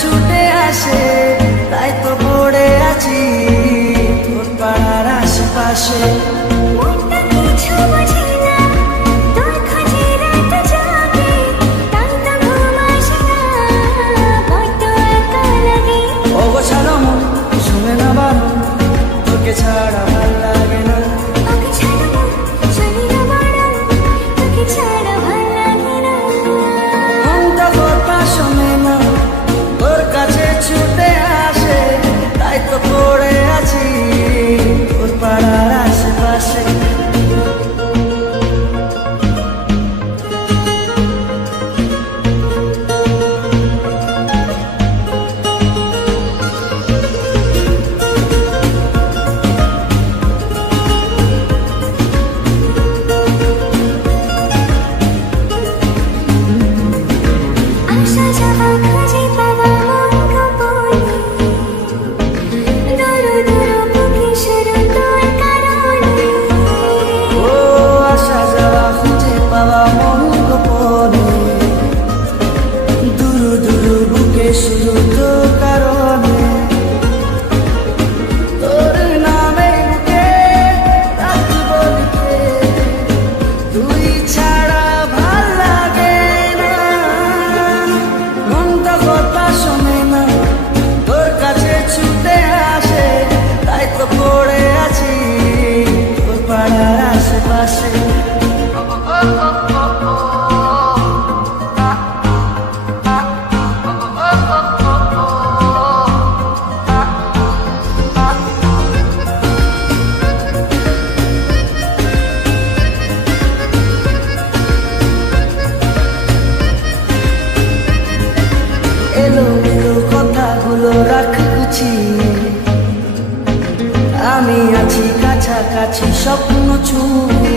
ছুটে আসে তাই তো পড়ে আছি তোর পাড়ার আশেপাশে। ওগো ছাড়ো মন শুনে না বারণ, তোকে ছাড়া ভাল লাগে না। মনটা কথা শোনে না, তোর কাছে ছুটে আসে তাই তো পড়ে আছি তোর পাড়ার আশেপাশে। শুধু তোর কারণে তোর নামে বুকে রাখব লিখে, তুই ছাড়া ভাল লাগে না। মনটা কথা শোনে না, তোর কাছে ছুটে আসে তাই তো পড়ে আছি তোর পাড়ার আশেপাশে। এলোমেলো কথাগুলো রাখ গুছিয়ে, আমি আছি কাছাকাছি স্বপ্ন ছুঁয়ে।